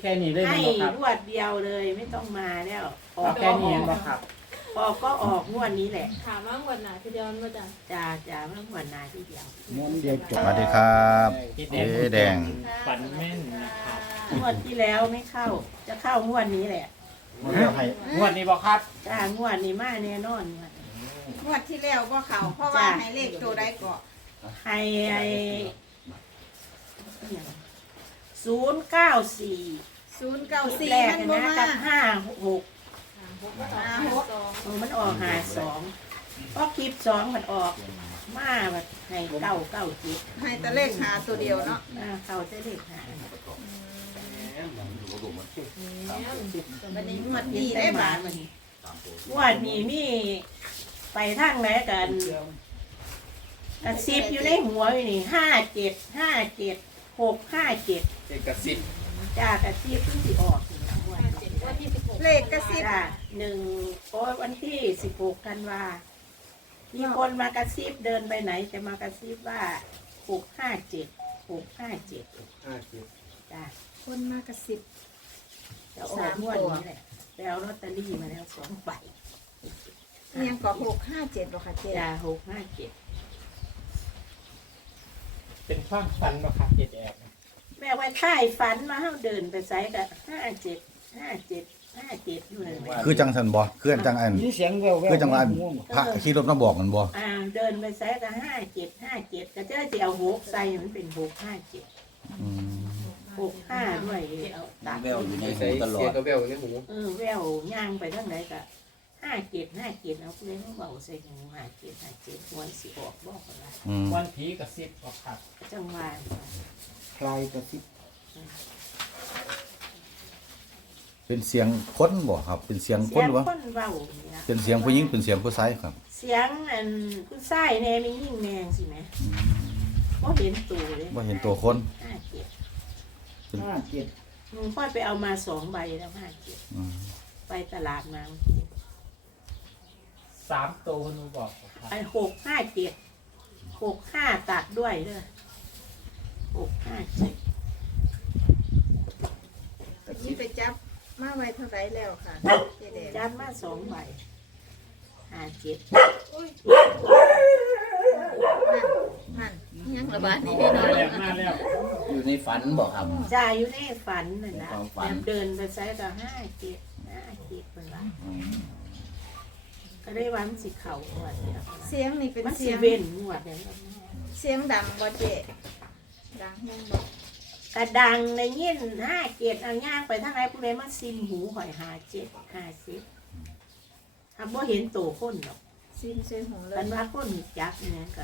แค่นี้เลยให้มั้งครับรวดเดียวเลยไม่ต้องมาแล้วออกแค่นี้มั้งครับออกก็ออกงวดนี้แหละถามว่างวดไหนทีเดียวมาจ้ะจ่าเมื่อวันนาที่เดียวม้วนเดียวจสบวัสดีครับเจ๊เจ๊แดงฝันแม่นนะครับงวดที่แล้วไม่เข้าจะเข้างวดนี้แหละมันจะให้งวดนี้บอกครับจ้างวดนี้มาแน่นอนงวดนี้งวดที่แล้วก็เขาเพราะว่าให้เลขตัวใดก็ให้094 094 แรกมันนะบ่มากับ56 56 มันออก52เพราะคลิป2มันออกมาแบบให้997 ให้แต่เลขหาตัวเดียวเนาะเขาจะเด็กหาวันนี้งวดดีได้บาทวันนี้งวดนี้มีไปทางไหนกันกระซิบอยู่ในหัวอยู่นี่57 กระซิบจ้ากระซิบเพิ่งสิออกนี่นะงวดนี้วันที่16 เลขกระซิบจ้าวันที่16ธันวามีคนมากระซิบเดินไปไหนจะมากระซิบว่า657จ้าคนมากระซิบจะออกงวดนี้แหละไปเอาลอตเตอรี่มาแล้ว2 ใบเนียงก็657บ่ค่ะเจ๊จ้า657 เป็นความฝันบอกครับเจ๊แดงแม่ไว้ค่ายฝันมาเฮาเดินไปไสกับ57อยู่นั่นแหละคือจังสันบ่คือจังอันมีเสียงแว่วๆคือจังอันพระขี่รถมาบอกมันบ่เดินไปไสกับ57ก็จะสิเอา6ใส่มันเป็น657 อืม 65ด้วยเอาตัดแววอยู่ในหูตลอดแววในหูแววย่างไปทางไหนก็57เอาเล่นเบาใส่หู57วันสิออกบอกกันว่าอืมวันผีกระซิบบอกครับจังหวะคลายกระซิบเป็นเสียงคนบ่ครับ เป็นเสียงคเสียนงหรือว่าคนเว้านี่นะเป็นเสียงผู้หญิงเป็นเสียงผู้ชายครับเสียงอันผู้ชายแน่มียิ่งแนงสิแหมบ่เห็นตัวเลยบ่เห็นตัวคน 57 57 ค่อยไปเอามา2 ใบแล้ว57 อืมไปตลาดมา 3 ตัวหนูบอกครับไอ้65 ตัดด้วยเด้อ657 นี่ไปจับมาไว้เท่าไหร่แล้วค่ะเจ๊แดงจัดมา2 ใบ57 นั่นยังระบาดนี่ได้หน่มาอยแล้วมาแล้วอยู่ในฝันบอกครับจ่ายอยู่ในฝันน่ะนะในความฝันแบบเดินไปใช้ก็57เป็นว่าอืมก็ได้วันสิเข่างวดเดียวเสียงนี่เป็นมันเสีสิยงเว้นงวดเดียวเสียงดังบ่เจ๊ดังแม่นบ่กระดังในยิน57เอาย่างไปทางไหนผู้ใดมาซิมหูหอย57 50ถ้าบ่เห็นโตคนหรอกซิมใส่หูเลกัยนว่าคนจักเนี่ยก็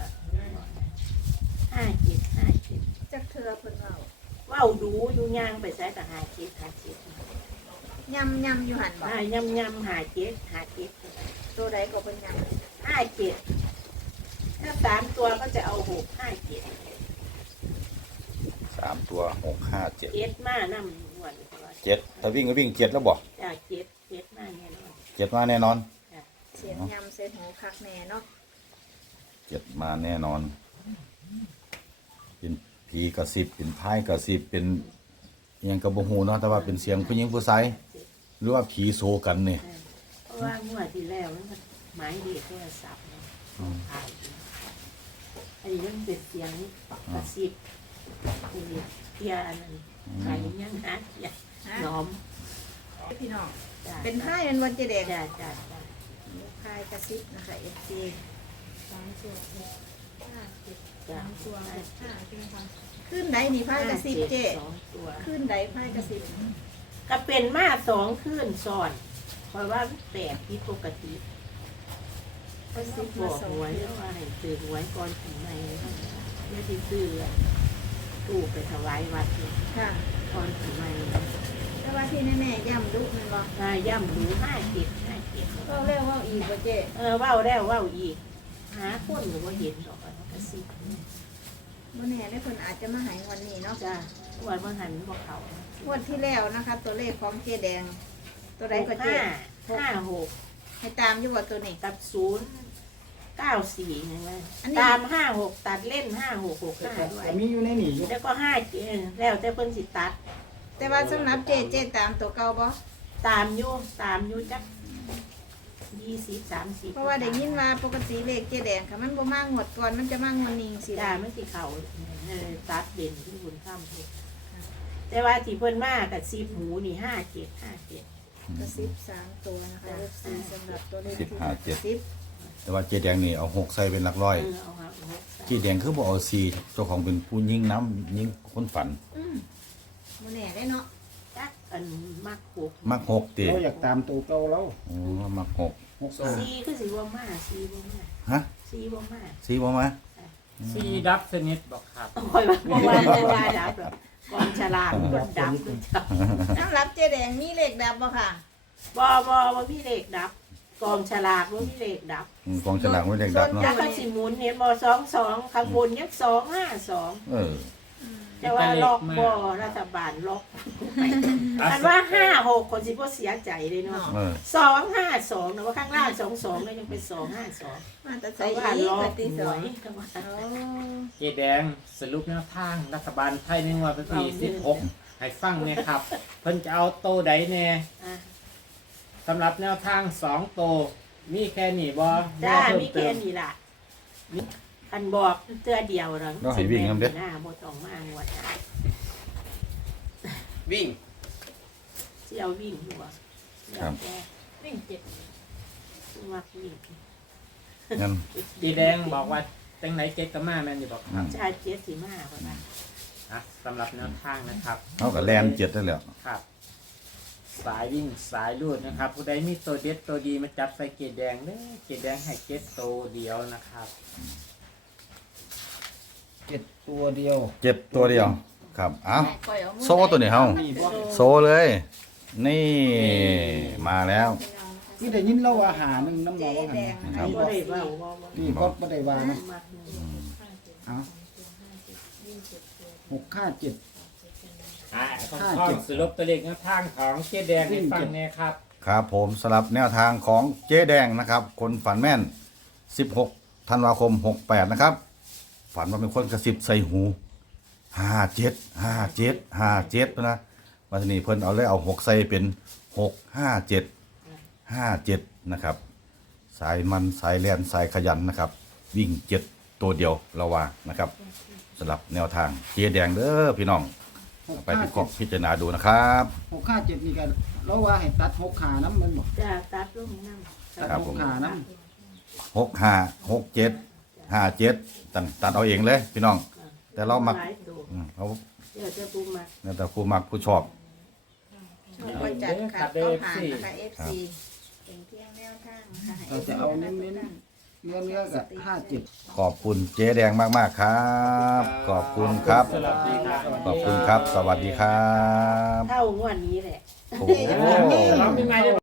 57 จักเทือเพิ่นเว้าเว้าดูอยู่ย่างไปใช้ก็57 ยำอยู่หั่นบ่ยำ57 ตัวใดก็เพิ่นยำ 57ถ้า3 ตัวก็จะเอา657 3ตัว657 7มานำงวดนี้ว่า 7ถ้าวิ่งก็วิ่ง7แล้วบ่จ้า7มาแน่นอน 7มาแน่นอนเสียงยำใส่หูคักแน่เนาะ 7มาแน่นอน เป็นผีกระซิบเป็นพายกระซิบเป็นอิหยังก็บ่ฮู้เนาะแต่ว่าเป็นเสียงผู้หญิงผู้ชายหรือว่าผีโซกันนี่เพราะว่างวดที่แล้วมันหมายเลขโทรศัพท์เนี่ยถ่ายอันนี้มันเป็นเสียงกระซิบเป็นเทียอันนั้นใครยังหาเทียน้อมพี่น้องจ้าเป็นไพ่เป็นวันเจแดงจ้าพายกระซิบนะคะ FC 3ตัว57 จ้า 3ตัว65ใช่ไหมคะขึ้นใดนี่พายกระซิบเจ๊ 2 ตัวขึ้นใดพายกระซิบก็เป็นมา2 คืนซ้อนเพราะว่าแปลกผิดปกติกระซิบบมาอกสองหวยคืนว่าให้ซื้อหวยก่อนถึงในเมื่อที่ซื้อตู้ไปถวายวัดเนี่ยค่ะก่อนถึงในแต่ว่าที่แน่ๆย่ำดุแมันบ่ย่ำหู57 ก็เรียกว่าอีกว่าเจ๊เว้าแล้วเว้าอีกหาคนหรือว่าเห็นดอกอันนั้นก็สิบ่แน่ได้คนอาจจะมาหายวันนี้เนาะจ้าวันวันหันบอกเขางวดที่แล้วนะคะ ตัวเลขของเจ๊แดง ตัวใดก็เจ๊ 56 ให้ตามอยู่ว่าตัวนี้กับ094ไงวะอันนี้ตาม56ตัดเล่น5665ด้วยแต่มีอยู่ในนี่อยู่แล้วก็57แล้วแต่เพิ่นสิตัดแต่ว่าสำหรับเจตามตัวเก่าบ่ตามอยู่จัก20-30 เพราะว่าได้ยินว่าปกติเลขเจแดงค่ะมันบ่มางวดก่อนมันจะมางวดนี้สิจ้ามันสิเข้าตัดเด่นที่บุญค่ำเฮ็ดแต่ว่าที่เพิ่นมากับ10หูนี่57 กระซิบ3ตัวนะคะ FC สำหรับตัวเลขที่ 15 กระซิบแต่ว่าเจ๊แดงนี่เอา6ใส่เป็นหลักร้อยเอาครับเจ๊แดงคือบ่เอา4เจ้าของเป็นผู้ยิงน้ำยิงคนฝันบ่แน่ได้เนาะจักอันมักหกมัก6ติเราอยากตามตัวเก่าเราอ๋อมัก6 6 4คือสิบ่มา4บ่มาฮะ 4บ่มา 4บ่มาซีดับสนิทบอกครับคอยว่าบ่ว่าดับหรอกกองฉลากมันดับเลยจ้ะสำหรับเจแดงมีเลขดับบ่ค่ะบ่มีเลขดับ กองฉลากบ่มีเลขดับกองฉลากไม่เด็กดับเนาะจักก็สิหมุนเห็นบ่22ข้างบนยัง252 เออแต่ว่าล็อกบ่รัฐบาลล็อกอันว่า56คนสิบ่เสียใจเลยเนาะเออ 252นะว่าข้างล่าง22แล้วยังเป็น252 มาแต่ใส่ใส่ว่าอีกล็อปกฏิหสวองยก็ว่าเจแดงสรุปแนวทางรัฐบาลไทยในงวดวันที่16ให้ฟังเนี่ยครับ เพิ่นจะเอาโตใดแน่อ่ะสำหรับแนวทาง2โตมีแค่นี้บ่จ้าเพิ่มีแค่นี้ล่ะคันบอกเตือเดียวแล้วก็ให้วิ่งนำเด้อหน้าบ่ต้องมางวดหน้าวิ่งสิเอาวิ่งอยู่บ่ครับแกวิ่งเจ็ดมักวิ่งงั้นเจแดงบอกว่าจังไหนเจ็ดก็มาแม่นอยู่บอกครับชาเจ็ดสิมาบ่ล่ะอ่ะสำหรับแนวทางนะครับเฮาก็แลน7ได้แล้วครับ สายวิ่งสายลูดนะครับ ผู้ใดมีตัวเด็ดตัวดีมาจับใส่เกล็ดแดงเด้อเกล็ดแดงให้เกล็ดโตเดียวนะครับ 7ตัวเดียว 7ตัวเดียวครับเอ้าปล่อยเอามือโซ่ตัวนี้เฮามีบ่โซเลย นี่มาแล้วที่ได้ยินเราว่าหาหนึงน้ำหมอว่าเจ๊หั่นแดงครับบ่ได้เว้าบ่นี่ก็บ่ได้ว่านะมักหนึ่งเอา657 ต้องสรุปตัวเลขแนวทางของเกล็ดแดงให้ฟังเนี่ยครับครับผมสำหรับแนวทางของเจ๊แดงนะครับ คนฝันแม่น 16 ธันวาคม 68 นะครับ ฝันว่าเป็นคนกระซิบใส่หู 57 57 57นะมาทีนี้เพิ่นเอาเลยเอา6ใส่เป็น 657 57 นะครับ สายมันสายแล่นสายขยันนะครับ วิ่ง7ตัวเดียวละว่านะครับสำหรับแนวทางเจ๊แดงเด้อพี่น้องเอาไปพิเคราะห์พิจารณาดูนะครับ 657นี่ก็เราว่าให้ตัด6ขาน้ำมันบ่จ้าตัดลงน้ำตัดครับผม 6ขาน้ 65 67 57ตัดเอาเองเลยพี่น้อง แต่เรามักหลายตัวเขาเดี๋ยวจะปูมักเนี่ยแต่ผู้มักผู้ชอบก็จัดค่ะก็ผ่านนะคะ FC เป็นเพียงแนวทางค่ะำเราจะเอาเน้นๆเนื้อกับ57 ขอบคุณเจ๊แดงมากๆครับ ขอบคุณครับสวัสดีครับขอบคุณครับ สวัสดีครับเท่างวดนี้แหละโอ้โหเราเป็นไง